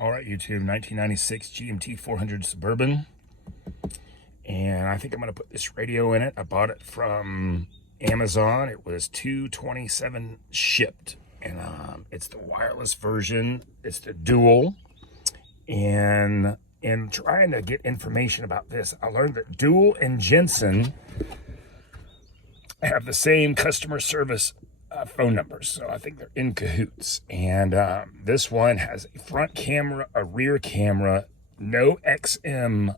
All right, YouTube, 1996 GMT-400 Suburban. And I think I'm going to put this radio in it. I bought it from Amazon. It was $227 shipped. And it's the wireless version. It's the dual. And in trying to get information about this, I learned that Dual and Jensen have the same customer service phone numbers, so I think they're in cahoots. And this one has a front camera, a rear camera, no XM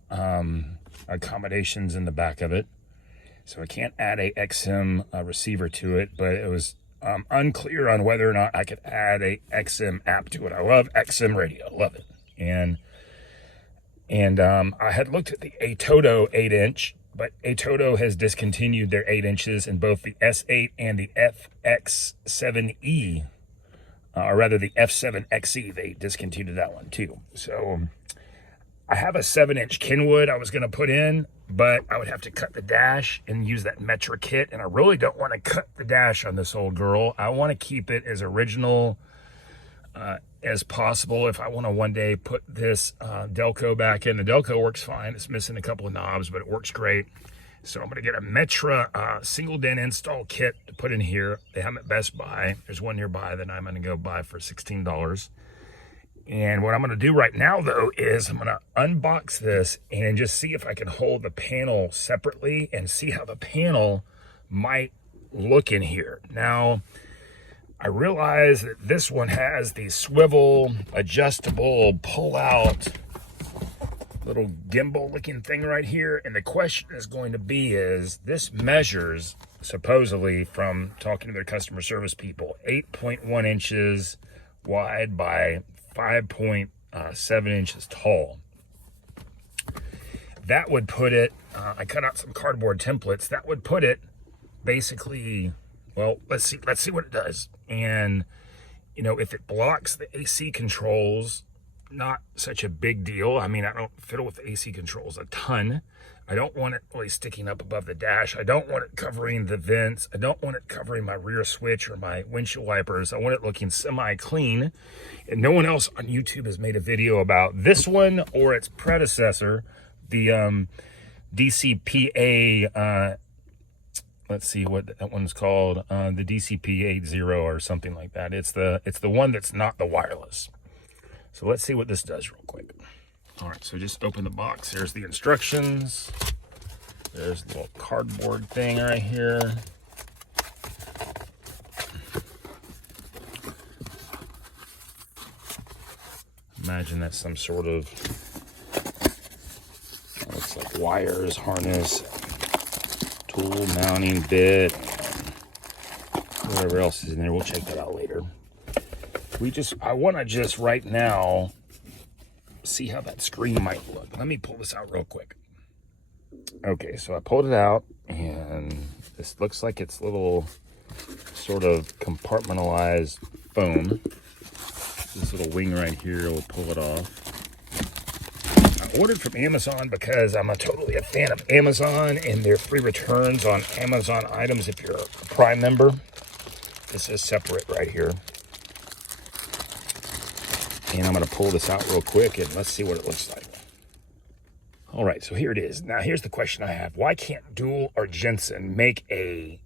accommodations in the back of it, so I can't add a XM receiver to it. But it was unclear on whether or not I could add a XM app to it. I love XM radio, love it. And I had looked at the Atoto 8-inch, but Atoto has discontinued their 8 inches in both the S8 and the FX7E, or rather the F7XE. They discontinued that one too. So I have a 7-inch Kenwood I was going to put in, but I would have to cut the dash and use that Metra kit, and I really don't want to cut the dash on this old girl. I want to keep it as original as possible. If I want to one day put this Delco back in, the Delco works fine. It's missing a couple of knobs, but it works great. So I'm going to get a Metra single DIN install kit to put in here. They have them at Best Buy. There's one nearby that I'm going to go buy for $16. And what I'm going to do right now, though, is I'm going to unbox this and just see if I can hold the panel separately and see how the panel might look in here. Now, I realize that this one has the swivel, adjustable, pull-out, little gimbal-looking thing right here. And the question is going to be is, this measures, supposedly, from talking to their customer service people, 8.1 inches wide by 5.7 inches tall. That would put it, I cut out some cardboard templates, that would put it basically, well, let's see what it does. And, you know, if it blocks the AC controls, not such a big deal. I mean, I don't fiddle with the AC controls a ton. I don't want it really sticking up above the dash. I don't want it covering the vents. I don't want it covering my rear switch or my windshield wipers. I want it looking semi-clean. And no one else on YouTube has made a video about this one or its predecessor, the DCPA, let's see what that one's called, the DCPA80 or something like that. It's the one that's not the wireless. So let's see what this does real quick. All right, so just open the box. There's the instructions. There's the little cardboard thing right here. Imagine that's some sort of, looks like wires, harness, tool mounting bit, whatever else is in there. We'll check that out later. I want to just right now see how that screen might look. Let me pull this out real quick. Okay, so I pulled it out, and this looks like it's little sort of compartmentalized foam. This little wing right here will pull it off. I ordered from Amazon because I'm totally a fan of Amazon and their free returns on Amazon items if you're a Prime member. This is separate right here. And I'm going to pull this out real quick and let's see what it looks like. All right, so here it is. Now, here's the question I have. Why can't Dual or Jensen make a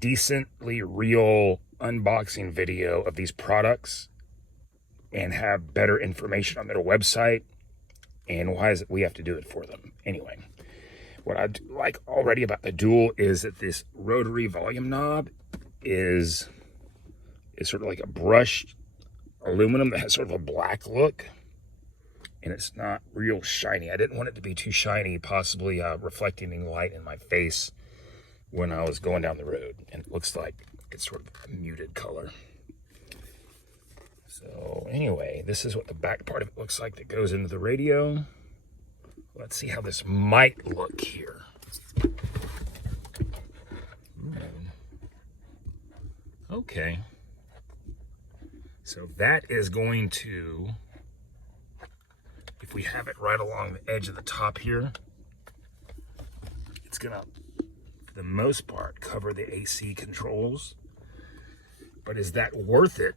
decently real unboxing video of these products and have better information on their website? And why is it we have to do it for them? Anyway, what I like already about the Dual is that this rotary volume knob is sort of like a brushed aluminum that has sort of a black look, and it's not real shiny. I didn't want it to be too shiny, possibly reflecting any light in my face when I was going down the road. And it looks like it's sort of a muted color. So anyway, this is what the back part of it looks like that goes into the radio. Let's see how this might look here. Okay. So that is going to, if we have it right along the edge of the top here, it's going to, for the most part, cover the AC controls. But is that worth it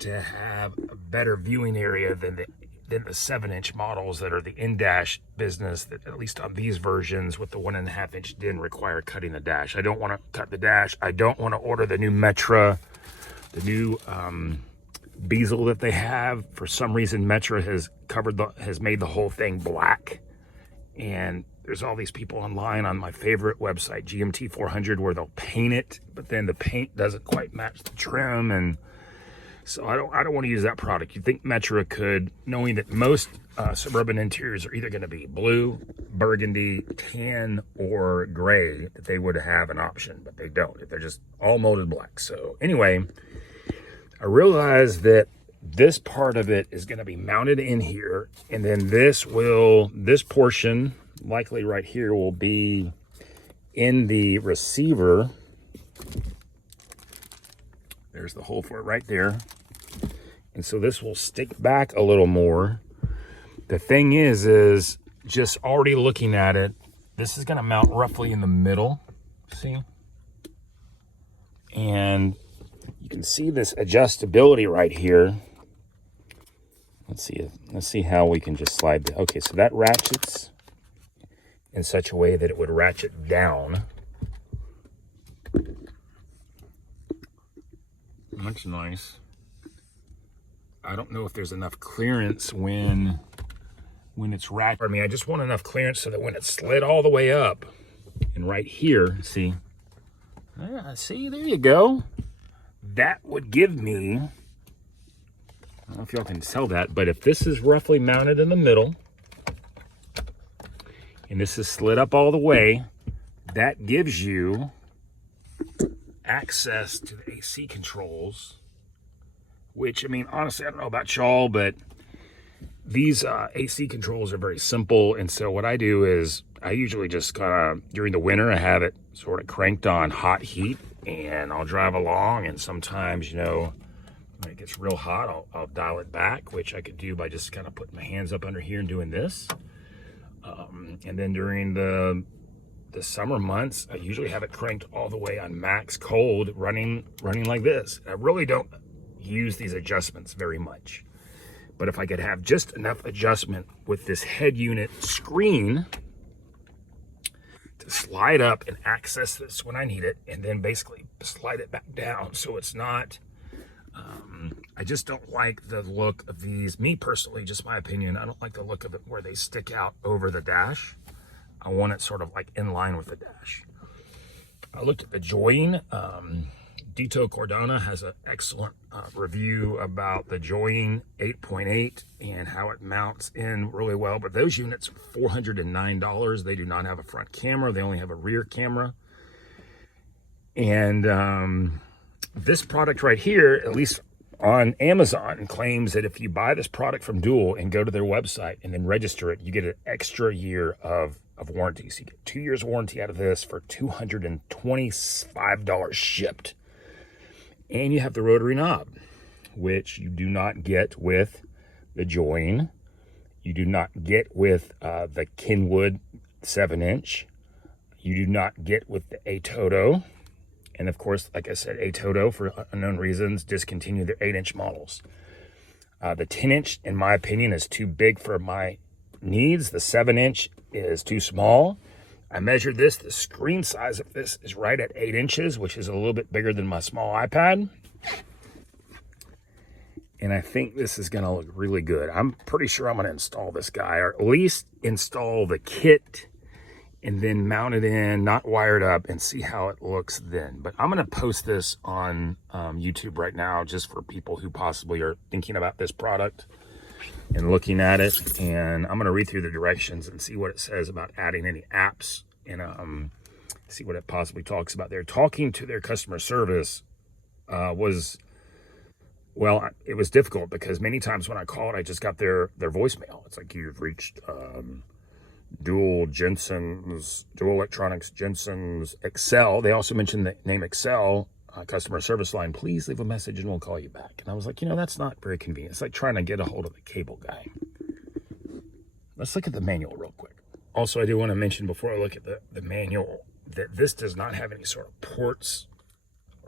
to have a better viewing area than the than the 7-inch models that are the in-dash business, that at least on these versions with the 1.5-inch didn't require cutting the dash. I don't want to cut the dash. I don't want to order the new Metra, the new bezel that they have. For some reason, Metra has made the whole thing black. And there's all these people online on my favorite website, GMT-400, where they'll paint it, but then the paint doesn't quite match the trim. And so I don't want to use that product. You'd think Metra could, knowing that most Suburban interiors are either going to be blue, burgundy, tan, or gray, that they would have an option, but they don't. They're just all molded black. So anyway, I realized that this part of it is going to be mounted in here, and then this portion, likely right here, will be in the receiver. There's the hole for it right there. And so this will stick back a little more. The thing is just already looking at it, this is going to mount roughly in the middle, see? And you can see this adjustability right here. Let's see how we can just slide that. Okay, so that ratchets in such a way that it would ratchet down. That's nice. I don't know if there's enough clearance when it's ratchet. I mean, I just want enough clearance so that when it's slid all the way up, and right here, see, see, there you go. That would give me, I don't know if y'all can tell that, but if this is roughly mounted in the middle, and this is slid up all the way, that gives you access to the AC controls, which, I mean, honestly, I don't know about y'all, but these AC controls are very simple. And so what I do is I usually just kind of, during the winter, I have it sort of cranked on hot heat, and I'll drive along, and sometimes, you know, when it gets real hot, I'll dial it back, which I could do by just kind of putting my hands up under here and doing this. And then during the summer months, I usually have it cranked all the way on max cold, running like this. I really don't use these adjustments very much. But if I could have just enough adjustment with this head unit screen to slide up and access this when I need it, and then basically slide it back down so it's not, I just don't like the look of these. Me personally, just my opinion, I don't like the look of it where they stick out over the dash. I want it sort of like in line with the dash. I looked at the join. Dito Cordana has an excellent review about the Join 8.8 and how it mounts in really well. But those units are $409. They do not have a front camera. They only have a rear camera. And this product right here, at least on Amazon, claims that if you buy this product from Dual and go to their website and then register it, you get an extra year of warranty. So you get 2 years warranty out of this for $225 shipped. And you have the rotary knob, which you do not get with the Join. You do not get with the Kenwood 7-inch. You do not get with the A-Toto. And of course, like I said, A-Toto, for unknown reasons, discontinued their 8-inch models. The 10-inch, in my opinion, is too big for my needs. The 7-inch is too small. I measured this. The screen size of this is right at 8 inches, which is a little bit bigger than my small iPad. And I think this is going to look really good. I'm pretty sure I'm going to install this guy, or at least install the kit and then mount it in, not wired up, and see how it looks then. But I'm going to post this on YouTube right now, just for people who possibly are thinking about this product and looking at it. And I'm going to read through the directions and see what it says about adding any apps, and see what it possibly talks about there. Talking to their customer service was, well, it was difficult, because many times when I called, I just got their voicemail. It's like, you've reached Dual Electronics Jensen's Excel. They also mentioned the name Excel customer service line. Please leave a message and we'll call you back. And I was like, you know, that's not very convenient. It's like trying to get a hold of the cable guy. Let's look at the manual real quick. Also, I do want to mention before I look at the manual that this does not have any sort of ports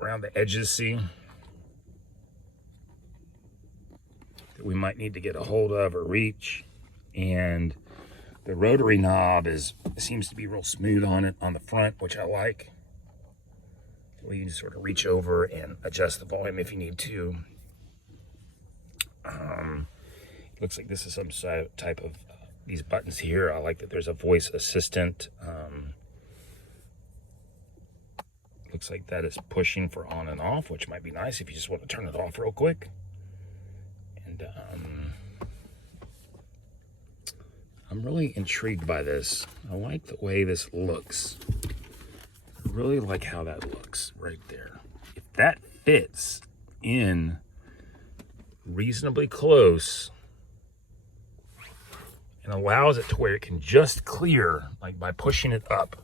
around the edges, see? that we might need to get a hold of or reach. And the rotary knob seems to be real smooth on it on the front, which I like. We can sort of reach over and adjust the volume if you need to. Looks like this is some type of these buttons here. I like that there's a voice assistant. Looks like that is pushing for on and off, which might be nice if you just want to turn it off real quick. And I'm really intrigued by this. I like the way this looks. I really like how that looks right there. If that fits in reasonably close and allows it to where it can just clear, like by pushing it up,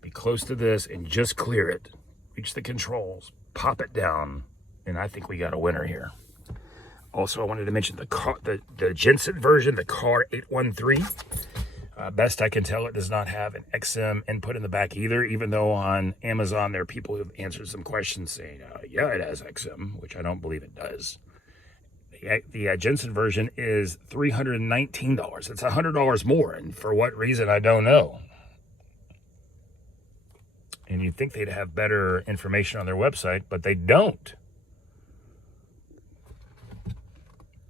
be close to this and just clear it, reach the controls, pop it down, and I think we got a winner here. Also, I wanted to mention the Jensen version, the CAR813. Best I can tell, it does not have an XM input in the back either, even though on Amazon there are people who have answered some questions saying, yeah, it has XM, which I don't believe it does. The Jensen version is $319. It's $100 more, and for what reason, I don't know. And you'd think they'd have better information on their website, but they don't.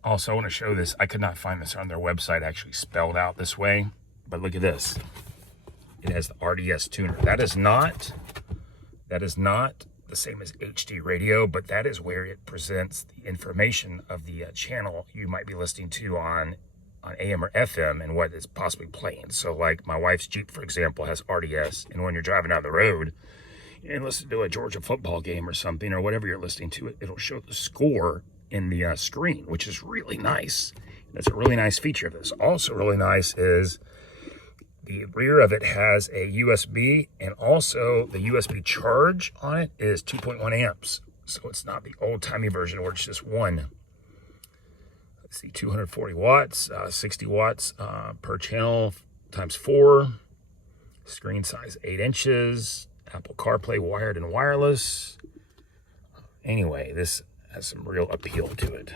Also, I want to show this. I could not find this on their website actually spelled out this way, but look at this. It has the RDS tuner. That is not the same as HD radio, but that is where it presents the information of the channel you might be listening to on AM or FM and what is possibly playing. So like my wife's Jeep, for example, has RDS, and when you're driving down the road and listen to a Georgia football game or something or whatever you're listening to, it'll show the score in the screen, which is really nice. That's a really nice feature of this. Also really nice is the rear of it has a USB, and also the USB charge on it is 2.1 amps. So it's not the old-timey version where it's just one. Let's see, 240 watts, 60 watts per channel times 4. Screen size 8 inches. Apple CarPlay wired and wireless. Anyway, this has some real appeal to it.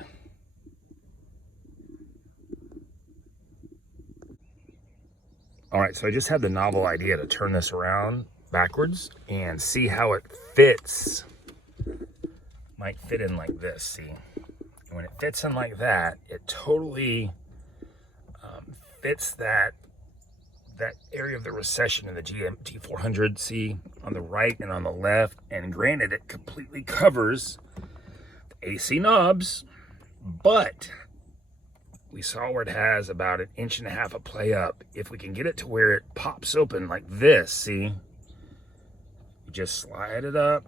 All right, so I just had the novel idea to turn this around backwards and see how it fits. Might fit in like this, see? And when it fits in like that, it totally fits that area of the recession in the GMT-400, see, on the right and on the left. And granted, it completely covers the AC knobs, but we saw where it has about 1.5 inches of play up. If we can get it to where it pops open like this, see? You just slide it up,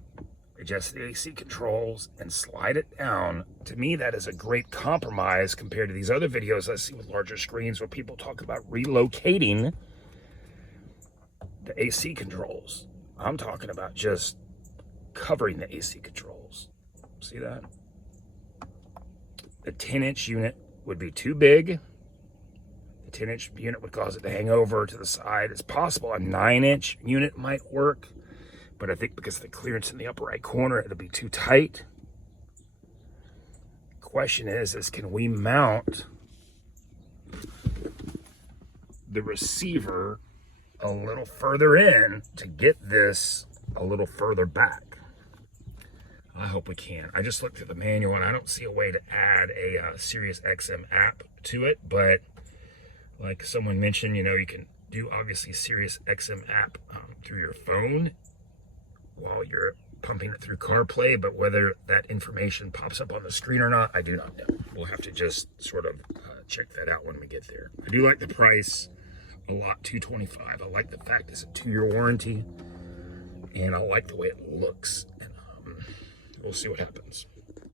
adjust the AC controls, and slide it down. To me, that is a great compromise compared to these other videos I see with larger screens where people talk about relocating the AC controls. I'm talking about just covering the AC controls. See that? The 10-inch unit would be too big. The 10-inch unit would cause it to hang over to the side. It's possible a 9-inch unit might work, but I think because of the clearance in the upper right corner, it'll be too tight. Question is can we mount the receiver a little further in to get this a little further back? I hope we can. I just looked through the manual and I don't see a way to add a Sirius XM app to it, but like someone mentioned, you can do obviously Sirius XM app through your phone while you're pumping it through CarPlay, but whether that information pops up on the screen or not, I do not know. We'll have to just sort of check that out when we get there. I do like the price a lot, $225. I like the fact it's a 2-year warranty, and I like the way it looks. And we'll see what happens.